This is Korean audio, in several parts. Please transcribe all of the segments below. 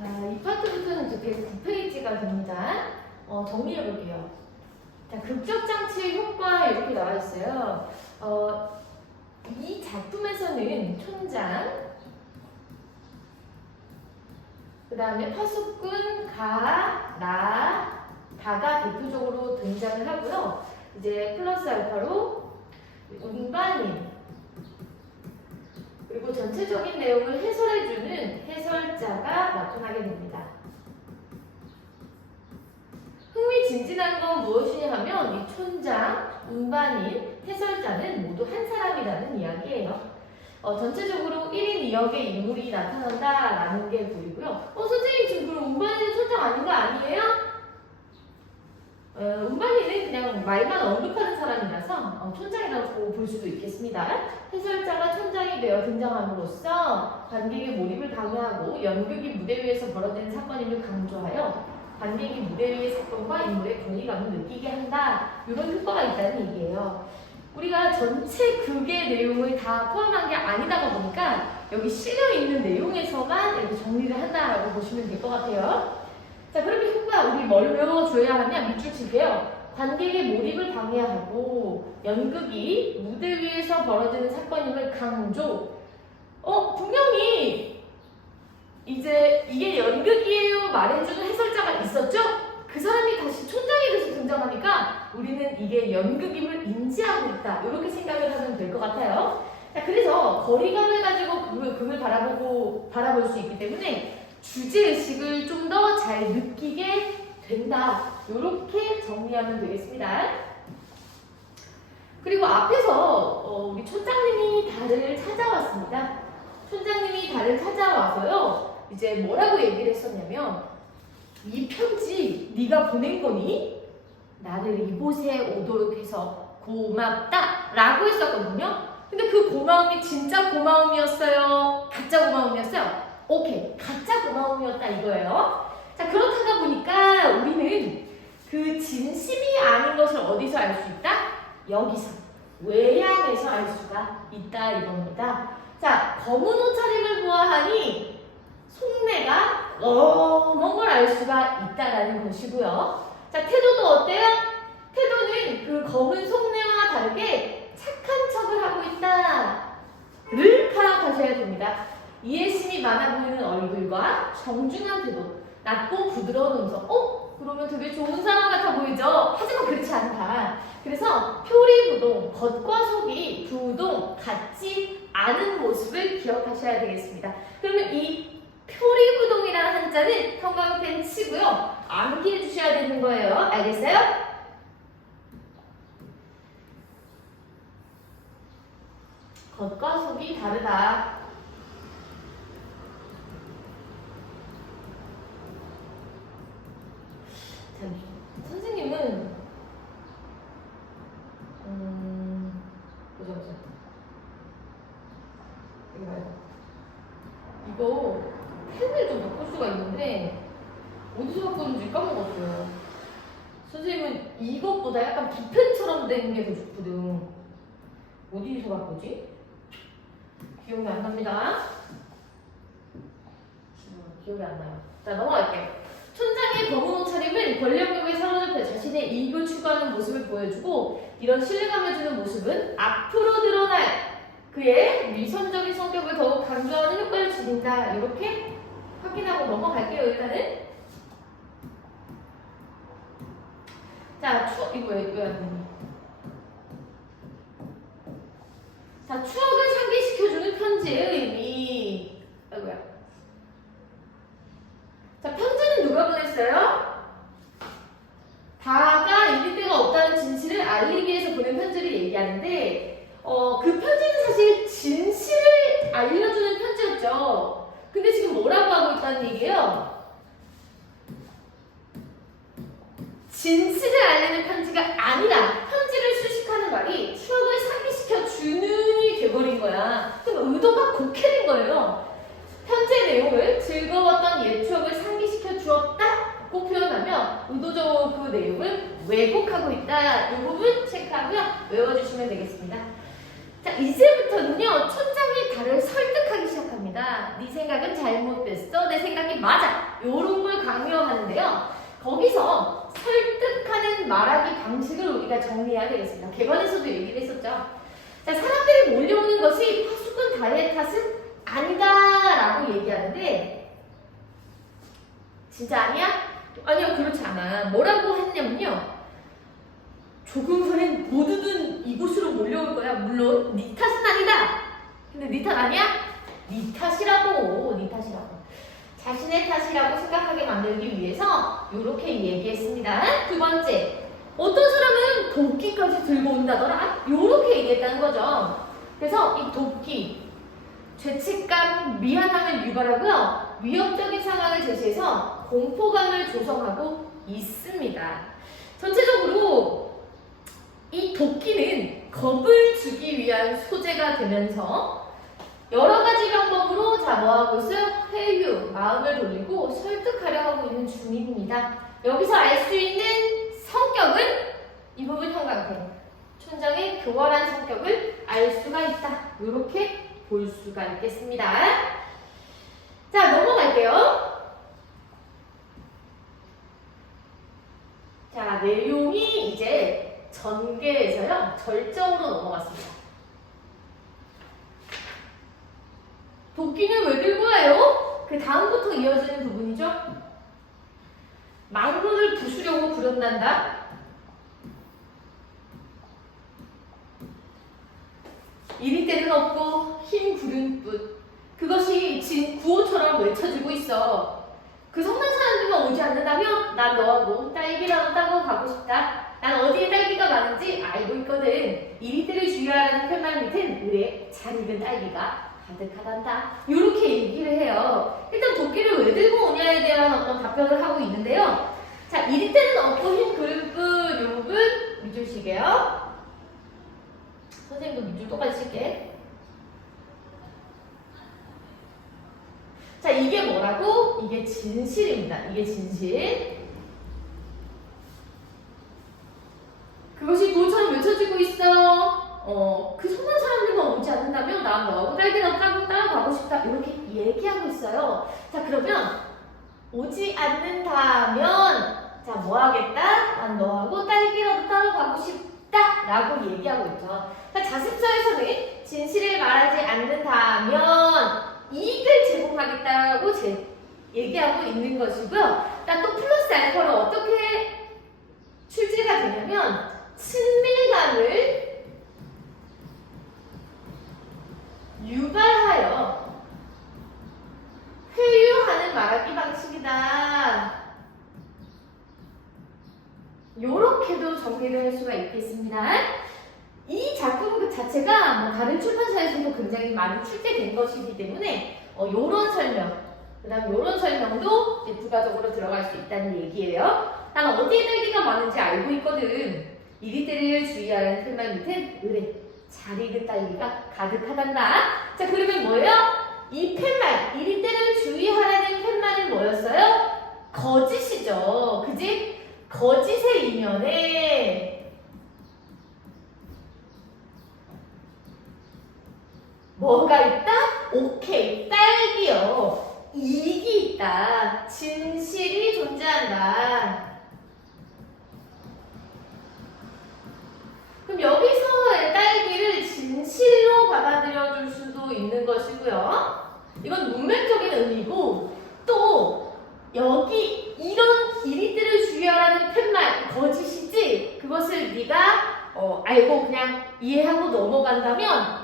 자, 이 파트부터는 이제 109페이지가 됩니다. 정리해 볼게요. 자, 극적장치의 효과 이렇게 나와 있어요. 이 작품에서는 촌장, 그 다음에 파수꾼, 가, 나, 다가 대표적으로 등장을 하고요. 이제 플러스 알파로 운반인, 그리고 전체적인 내용을 해설해주는 해설자가 나타나게 됩니다. 흥미진진한 건 무엇이냐 하면 이 촌장, 운반인, 해설자는 모두 한 사람이라는 이야기예요. 전체적으로 1인 2역의 인물이 나타난다라는 게 보이고요. 선생님 지금 그럼 운반인은 촌장 아닌 거 아니에요? 운반인은 그냥 말만 언급하는 사람이라서 촌장이라고 볼 수도 있겠습니다. 해설자가 촌장이 되어 등장함으로써 관객의 몰입을 강요하고 연극이 무대 위에서 벌어지는 사건임을 강조하여 관객이 무대 위의 사건과 인물의 거리감을 느끼게 한다. 이런 효과가 있다는 얘기예요. 우리가 전체 극의 내용을 다 포함한 게 아니다가 보니까 여기 실려있는 내용에서만 이렇게 정리를 한다라고 보시면 될 것 같아요. 자, 그러면 효과 우리 뭘 외워줘야 하냐? 밑줄 칠게요. 관객의 몰입을 방해하고 연극이 무대 위에서 벌어지는 사건임을 강조. 분명히 이제 이게 연극이에요 말해주는 해설자가 있었죠? 그 사람이 다시 촌장이 돼서 등장하니까 우리는 이게 연극임을 인지하고 있다. 이렇게 생각을 하면 될 것 같아요. 자, 그래서 거리감을 가지고 극을 바라볼 수 있기 때문에 주제의식을 좀 더 잘 느끼게 된다. 이렇게 정리하면 되겠습니다. 그리고 앞에서 우리 촌장님이 달을 찾아왔습니다. 촌장님이 달을 찾아와서요. 이제 뭐라고 얘기를 했었냐면 이 편지 네가 보낸 거니? 나를 이곳에 오도록 해서 고맙다 라고 했었거든요. 근데 그 고마움이 진짜 고마움이었어요? 가짜 고마움이었어요? 오케이, 가짜 고마움이었다 이거예요. 자, 그렇다가 보니까 우리는 그 진심이 아닌 것을 어디서 알 수 있다? 여기서, 외양에서 알 수가 있다 이겁니다. 자, 검은 옷차림을 보아하니 속내가 먼 걸 알 수가 있다라는 것이고요. 자, 태도도 어때요? 태도는 그 검은 속내와 다르게 착한 척을 하고 있다를 파악하셔야 됩니다. 이해심이 많아 보이는 얼굴과 정중한 태도, 낮고 부드러운 음성. 그러면 되게 좋은 사람 같아 보이죠? 하지만 그렇지 않다. 그래서 표리부동, 겉과 속이 부동, 같지 않은 모습을 기억하셔야 되겠습니다. 그러면 이 표리부동이라는 한자는 형광펜 치고요. 암기해 주셔야 되는 거예요. 알겠어요? 겉과 속이 다르다. 선생님은 보자. 이거 펜을 좀 바꿀 수가 있는데 어디서 바꾸는지 까먹었어요. 선생님은 이것보다 약간 붓펜처럼 된 게 더 좋거든. 어디서 바꾸지? 기억이 안 납니다. 기억이 안 나요. 자, 넘어갈게요. 촌장의 검은 옷차림은 권력욕에 사로잡혀 자신의 이익을 추구하는 모습을 보여주고 이런 신뢰감을 주는 모습은 앞으로 드러날 그의 위선적인 성격을 더욱 강조하는 효과를 지닌다. 이렇게 확인하고 넘어갈게요. 일단은 자, 이거 왜 안 되니? 자, 추억을 상기시켜주는 편지의 의미. 아이고야. 자, 편지는 누가 보냈어요? 다가 읽을 데가 없다는 진실을 알리기 위해서 보낸 편지를 얘기하는데 그 편지는 사실 진실을 알려주는 편지였죠. 근데 지금 뭐라고 하고 있다는 얘기예요? 진실을 알리는 편지가 아니라 편지를 수식하는 말이 추억을 상기시켜 주는이 돼버린 거야. 그럼 의도가 곡해진 거예요. 편지의 내용을 즐거웠던 옛 추억을 상기시켜 주었다 꼭 표현하면 의도적으로 그 내용을 왜곡하고 있다. 이 부분 체크하고요. 외워주시면 되겠습니다. 자, 이제부터는요. 촌장이 달을 설득하기 시작합니다. 네 생각은 잘못됐어. 내 생각이 맞아. 요런 걸 강요하는데요. 거기서 설득하는 말하기 방식을 우리가 정리해야 되겠습니다. 개관에서도 얘기를 했었죠. 자, 사람들이 몰려오는 것이 파수꾼 다의 탓은 아니다라고 얘기하는데 진짜 아니야? 아니요, 그렇지 않아. 뭐라고 했냐면요. 조금 후엔 모두는 이곳으로 몰려올 거야. 물론 네 탓은 아니다. 근데 네 탓 아니야? 네 탓이라고. 네 탓이라고. 자신의 탓이라고 생각하게 만들기 위해서 이렇게 얘기했습니다. 두 번째, 어떤 사람은 도끼까지 들고 온다더라. 이렇게 얘기했다는 거죠. 그래서 이 도끼, 죄책감, 미안함을 유발하고요. 위협적인 상황을 제시해서 공포감을 조성하고 있습니다. 전체적으로 이 도끼는 겁을 주기 위한 소재가 되면서 여러 가지 방법으로 뭐하고 있어요? 회유, 마음을 돌리고 설득하려 하고 있는 중입니다. 여기서 알 수 있는 성격은 이 부분 형광펜. 촌장의 교활한 성격을 알 수가 있다. 이렇게 볼 수가 있겠습니다. 자, 넘어갈게요. 자, 내용이 이제 전개에서요, 절정으로 넘어갔습니다. 도끼는 왜 들고 와요? 그 다음부터 이어지는 부분이죠. 망루를 부수려고 그런단다. 이리 때는 없고 힘 구른 뿐. 그것이 진 구호처럼 외쳐지고 있어. 그 성난 사람들만 오지 않는다면 난 너하고 딸기라도 따고 가고 싶다. 난 어디에 딸기가 많은지 알고 있거든. 이리 때를 주의하라는 팻말 밑엔 의뢰 잘 익은 딸기가 가득하단다. 이렇게 얘기를 해요. 일단 도끼를 왜 들고 오냐에 대한 어떤 답변을 하고 있는데요. 자, 이리 때는 없고 힘 구른 뿐. 이 부분 밑줄 칠게요. 선생님도 밑줄 똑같이 칠게. 자, 이게 뭐라고? 이게 진실입니다. 이게 진실. 그것이 구호처럼 외쳐지고 있어. 그 선한 사람들만 오지 않는다면 난 너하고 딸기라도 따고 따라가고 싶다. 이렇게 얘기하고 있어요. 자, 그러면 오지 않는다면 자, 뭐 하겠다? 난 너하고 딸기라도 따라가고 싶다. 라고 얘기하고 있죠. 그러니까 자습서에서는 진실을 말하지 않는다면 이익을 제공하겠다고 얘기하고 있는 것이고요. 일단 또 플러스 알파로 어떻게 출제가 되냐면 친밀감을 유발하여 회유하는 말하기 방식이다. 요렇게도 전개를 할 수가 있겠습니다. 이 작품 자체가 뭐 다른 출판사에서도 굉장히 많이 출제된 것이기 때문에 요런 설명, 그 다음 요런 설명도 이제 부가적으로 들어갈 수 있다는 얘기예요. 난 어디에 딸기가 많은지 알고 있거든. 이리 때를 주의하라는 팻말 밑엔 의뢰 잘 익은 딸기가 가득하단다. 자, 그러면 뭐예요? 이 팻말, 이리 때를 주의하라는 팻말은 뭐였어요? 거짓이죠. 그지? 거짓의 이면에 뭐가 있다? 오케이, 딸기요. 이익이 있다. 진실이 존재한다. 그럼 여기서의 딸기를 진실로 받아들여 줄 수도 있는 것이고요. 이건 문맥적인 의미고, 또 여기 이런 이리들을 주의하라는 팻말 거짓이지? 그것을 네가 알고 그냥 이해하고 넘어간다면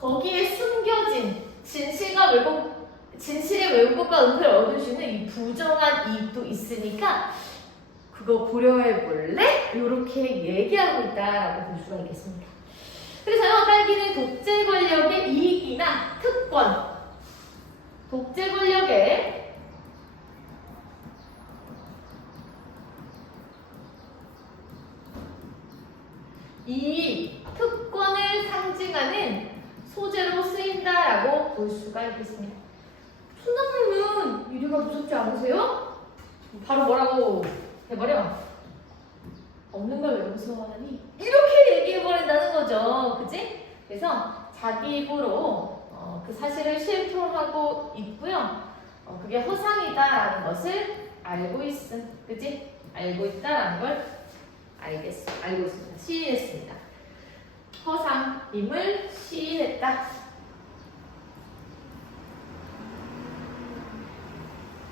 거기에 숨겨진 진실의 왜곡과 은폐를 얻을 수 있는 이 부정한 이익도 있으니까 그거 고려해 볼래? 이렇게 얘기하고 있다라고 볼 수가 있겠습니다. 그래서요, 딸기는 독재 권력의 이익이나 특권, 독재 권력의 이 특권을 상징하는 소재로 쓰인다라고 볼 수가 있겠습니다. 손나물은 이리가 무섭지 않으세요? 바로 뭐라고 해버려? 없는 걸 왜 무서워하니? 이렇게 얘기해버린다는 거죠. 그치? 그래서 자기 입으로 그 사실을 실토하고 있고요. 그게 허상이다라는 것을 알고 있음. 그치? 알고 있다라는 걸 알고 있습니다. 시인했습니다. 허상임을 시인했다.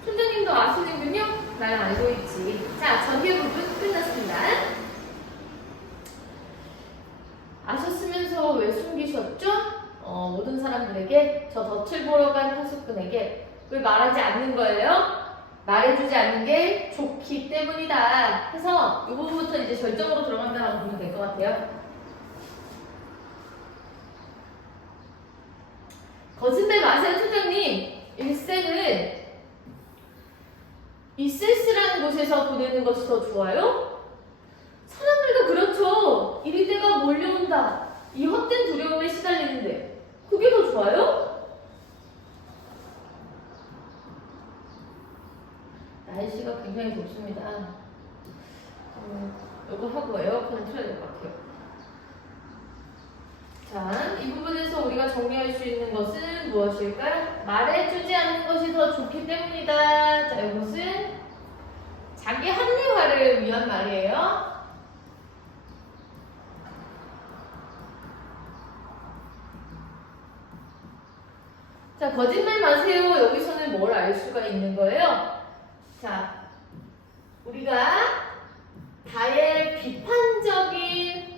촌장님도 아시는군요? 나는 알고 있지. 자, 전개 부분 끝났습니다. 아셨으면서 왜 숨기셨죠? 모든 사람들에게, 저 덫을 보러 간 파수꾼에게 왜 말하지 않는 거예요? 말해주지 않는 게 좋기 때문이다. 해서 이 부분부터 이제 절정으로 들어간다라고 보면 될 것 같아요. 거짓말 마세요, 촌장님. 일생은 이세스라는 곳에서 보내는 것이 더 좋아요? 사람들도 그렇죠. 이리때가 몰려온다. 이 헛된 두려움에 시달리는데 그게 더 좋아요? 날씨가 굉장히 덥습니다. 이거 하고 에어컨을 틀어야 될 것 같아요. 자, 이 부분에서 우리가 정리할 수 있는 것은 무엇일까? 말해주지 않는 것이 더 좋기 때문이다. 자, 이것은 자기 합리화를 위한 말이에요. 자, 거짓말 마세요. 여기서는 뭘 알 수가 있는 거예요? 자, 우리가 나의 비판적인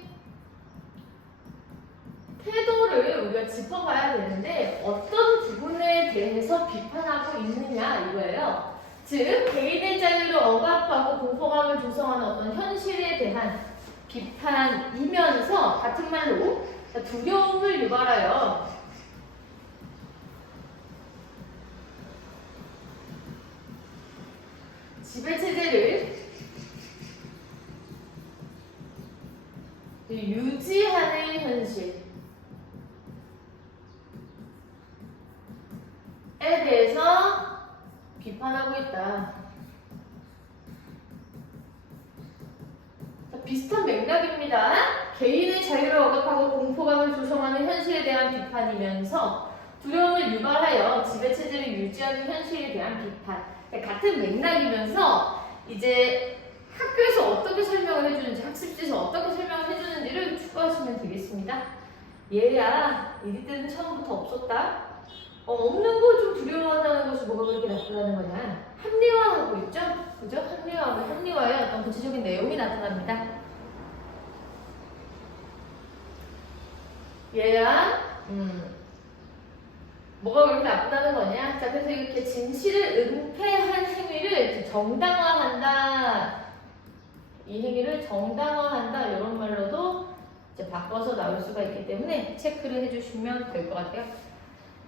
태도를 우리가 짚어봐야 되는데 어떤 부분에 대해서 비판하고 있느냐 이거예요. 즉, 개인의 자유를 억압하고 공포감을 조성하는 어떤 현실에 대한 비판이면서 같은 말로 두려움을 유발하여 지배체제를 유지하는 현실에 대해서 비판하고 있다. 자, 비슷한 맥락입니다. 개인의 자유를 억압하고 공포감을 조성하는 현실에 대한 비판이면서 두려움을 유발하여 지배체제를 유지하는 현실에 대한 비판. 같은 맥락이면서 이제 학교에서 어떻게 설명을 해주는지, 학습지에서 어떻게 설명을 해주는지를 추구하시면 되겠습니다. 얘야, 이리 때는 처음부터 없었다. 없는 거 좀 두려워한다는 것이 뭐가 그렇게 나쁘다는 거냐. 합리화하고 있죠? 그죠? 합리화하고 합리화의 어떤 구체적인 내용이 나타납니다. 얘야, 뭐가 그렇게 나쁘다는 거냐? 자, 그래서 이렇게 진실을 은폐한 행위를 정당화한다. 이 행위를 정당화한다. 이런 말로도 이제 바꿔서 나올 수가 있기 때문에 체크를 해주시면 될 것 같아요.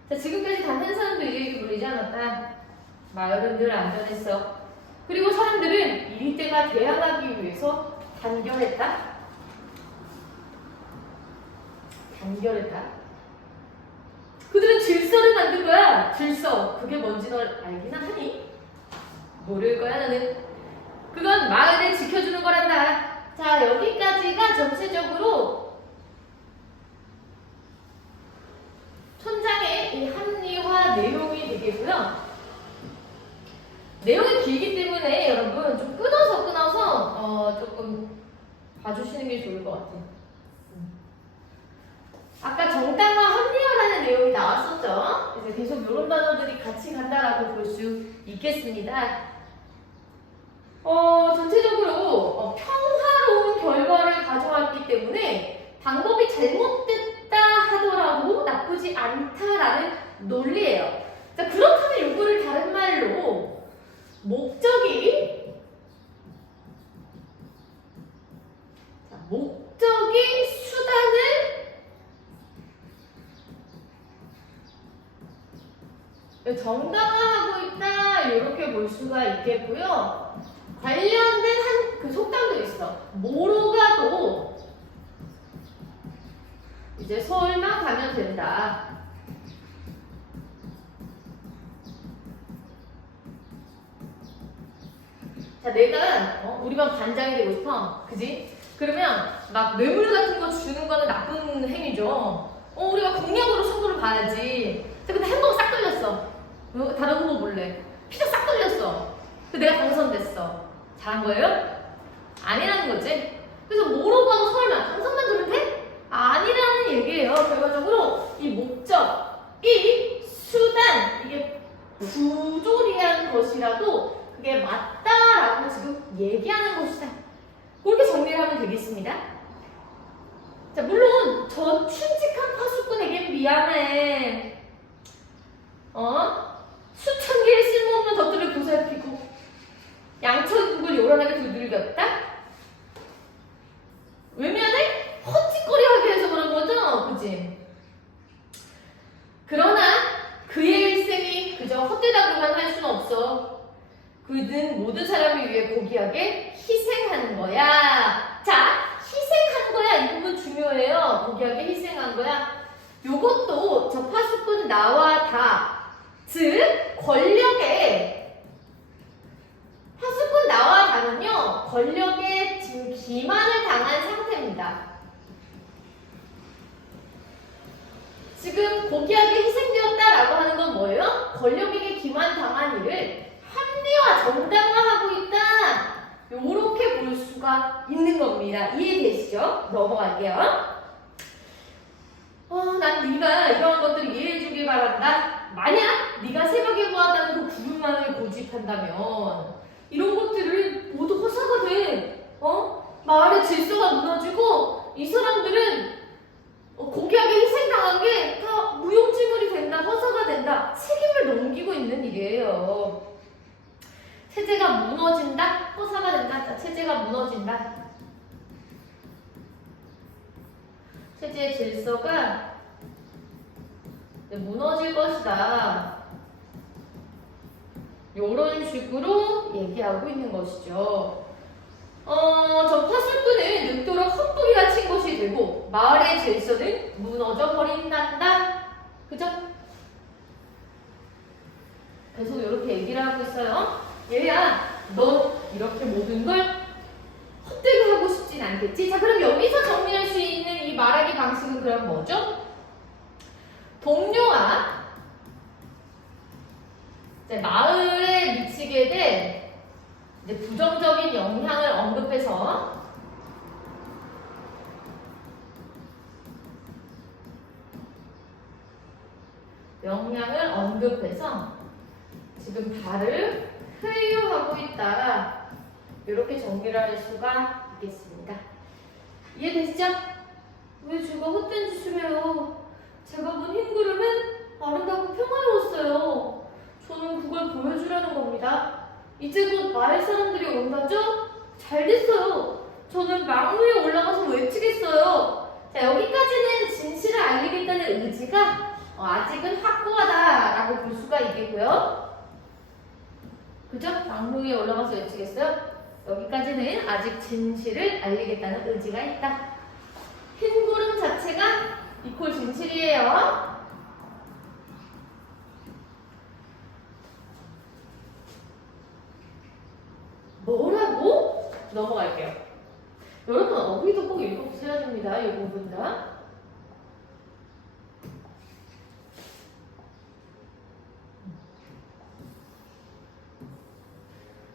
자, 지금까지 단 한 사람도 이 얘기 물리지 않았다. 마을은 늘 안전했어. 그리고 사람들은 이리때가 대항하기 위해서 단결했다. 그들은 질서를 만든 거야. 질서. 그게 뭔지 널 알기나 하니? 모를 거야 너는. 그건 마을을 지켜주는 거란다. 자, 여기까지가 전체적으로 촌장의 이 합리화 내용이 되겠고요. 내용이 길기 때문에 여러분 좀 끊어서 조금 봐주시는 게 좋을 것 같아요. 아까 정당화 합리화라는 내용이 나왔었죠. 이제 계속 이런 단어들이 같이 간다라고 볼 수 있겠습니다. 전체적으로 평화로운 결과를 가져왔기 때문에 방법이 잘못됐다 하더라도 나쁘지 않다라는 논리예요. 자, 그렇다면 이거를 다른 말로 목적이 수단을 정당화하고 있다 이렇게 볼 수가 있겠고요. 관련된 그 속담도 있어. 뭐로 가도 이제 서울만 가면 된다. 자, 내가 우리 반 반장이 되고 싶어. 그지? 그러면 막 뇌물 같은 거 주는 거는 나쁜 행위죠. 우리가 공약으로 승부를 봐야지. 근데 한 번 싹 걸렸어. 다른 후보 몰래 피자 싹 돌렸어. 내가 당선됐어. 잘한 거예요? 아니라는 거지. 그래서 뭐로 봐도 설마 당선만 되면 돼? 아니라는 얘기예요. 결과적으로 이 목적, 이 수단, 이게 부조리한 것이라도 그게 맞다라고 지금 얘기하는 것이다. 그렇게 정리를 하면 되겠습니다. 자, 물론 저 춘직한 파수꾼에겐 미안해. 수천 개의 쓸모없는 덧들을 보살피고 양천국을 요란하게 두들겼다? 왜 미안해? 헛짓거리하게 해서 그런 거죠? 그치? 그러나 그의 일생이 그저 헛되다고만 할 수는 없어. 그는 모든 사람을 위해 고귀하게 희생하는 거야. 자, 희생한 거야. 이 부분 중요해요. 고귀하게 희생한 거야. 요것도 저 파수꾼 나와 다, 즉 권력의 파수꾼 나와 다는요, 권력에 지금 기만을 당한 상태입니다. 지금 고귀하게 희생되었다라고 하는 건 뭐예요? 권력에게 기만당한 일을 합리화, 정당화하고 있다. 요렇게 볼 수가 있는 겁니다. 이해되시죠? 넘어갈게요. 난 네가 이러한 것들을 이해해 주길 바란다. 만약 네가 새벽에 보았다는 그 구름만을 고집한다면 이런 것들을 모두 허사가 돼. 마을의 질서가 무너지고 이 사람들은 고귀하게 희생당한 게 다 무용지물이 된다, 허사가 된다, 책임을 넘기고 있는 일이에요. 체제가 무너진다, 허사가 된다. 자, 체제가 무너진다. 체제의 질서가 무너질 것이다. 이런 식으로 얘기하고 있는 것이죠. 저 파수꾼은 늑도로 헛부리가 친 것이 되고 마을의 질서는 무너져 버린단다. 그죠? 계속 이렇게 얘기를 하고 있어요. 얘야, 너 이렇게 모든 걸 헛되게 하고 싶진 않겠지? 자, 그럼 여기서 정리할 수 있는 이 말하기 방식은 그럼 뭐죠? 동료와 마을에 미치게 된 부정적인 영향을 언급해서 지금 달을 회유하고 있다. 이렇게 정리를 할 수가 있겠습니다. 이해되시죠? 왜 제가 헛된 짓을 해요? 제가 본 흰 구름은 아름답고 평화로웠어요. 저는 그걸 보여주려는 겁니다. 이제 곧 마을 사람들이 온다죠? 잘 됐어요. 저는 망루에 올라가서 외치겠어요. 자, 여기까지는 진실을 알리겠다는 의지가 아직은 확고하다라고 볼 수가 있겠고요. 그죠? 망루 위에 올라가서 외치겠어요? 여기까지는 아직 진실을 알리겠다는 의지가 있다. 흰 구름 자체가 이퀄 진실이에요. 뭐라고? 넘어갈게요. 여러분 어휘도 꼭 읽어보셔야 됩니다. 이 부분 다.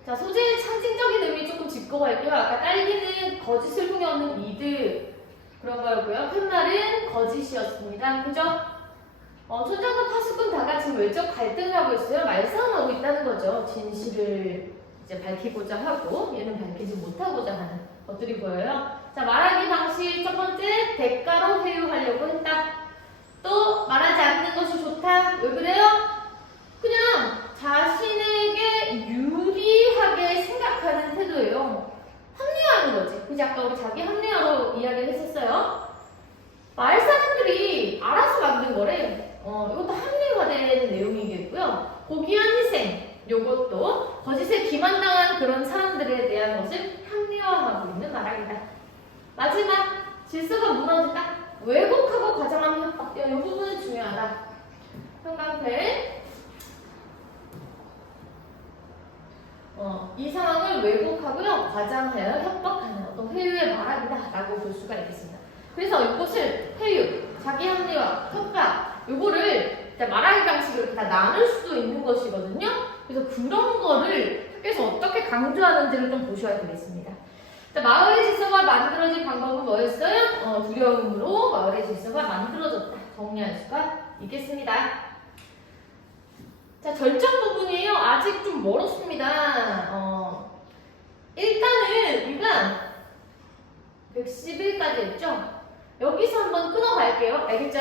자, 소재의 상징적인 의미 조금 짚고 갈게요. 아까 딸기는 거짓을 통해 얻는 이득 그런 거였고요. 팻말은 거짓이었습니다. 그죠? 촌장과 파수꾼 다 같이 외적 갈등을 하고 있어요. 말싸움하고 있다는 거죠. 진실을 이제 밝히고자 하고 얘는 밝히지 못하고자 하는 것들이 보여요. 자, 말하기 방식 첫 번째, 대가로 회유하려고 했다. 또 말하지 않는 것이 좋다. 왜 그래요? 그냥 자신에게 유리하게 생각하는 태도예요. 합리화하는 거지. 그지? 아까 우리 자기 합리화로 이야기를 했었어요. 마을 사람들이 알아서 만든 거래. 이것도 합리화되는 내용이겠고요. 고귀한 희생, 요것도 거짓에 기만당한 그런 사람들에 대한 것을 합리화하고 있는 말하기다. 마지막, 질서가 무너진다. 왜곡하고 과장하는 협박. 이 부분은 중요하다. 형광펜. 이 상황을 왜곡하고요, 과장하여 협박하는 어떤 회유의 말하기다 라고 볼 수가 있겠습니다. 그래서 이것을 회유, 자기 합리화, 협박, 요거를 자, 말하기 방식으로 이렇게 다 나눌 수도 있는 것이거든요. 그래서 그런 거를 학교에서 어떻게 강조하는지를 좀 보셔야 되겠습니다. 자, 마을의 질서가 만들어진 방법은 뭐였어요? 두려움으로 마을의 질서가 만들어졌다. 정리할 수가 있겠습니다. 자, 절정 부분이에요. 아직 좀 멀었습니다. 일단은 우리가 110일까지 했죠? 여기서 한번 끊어갈게요. 알겠죠?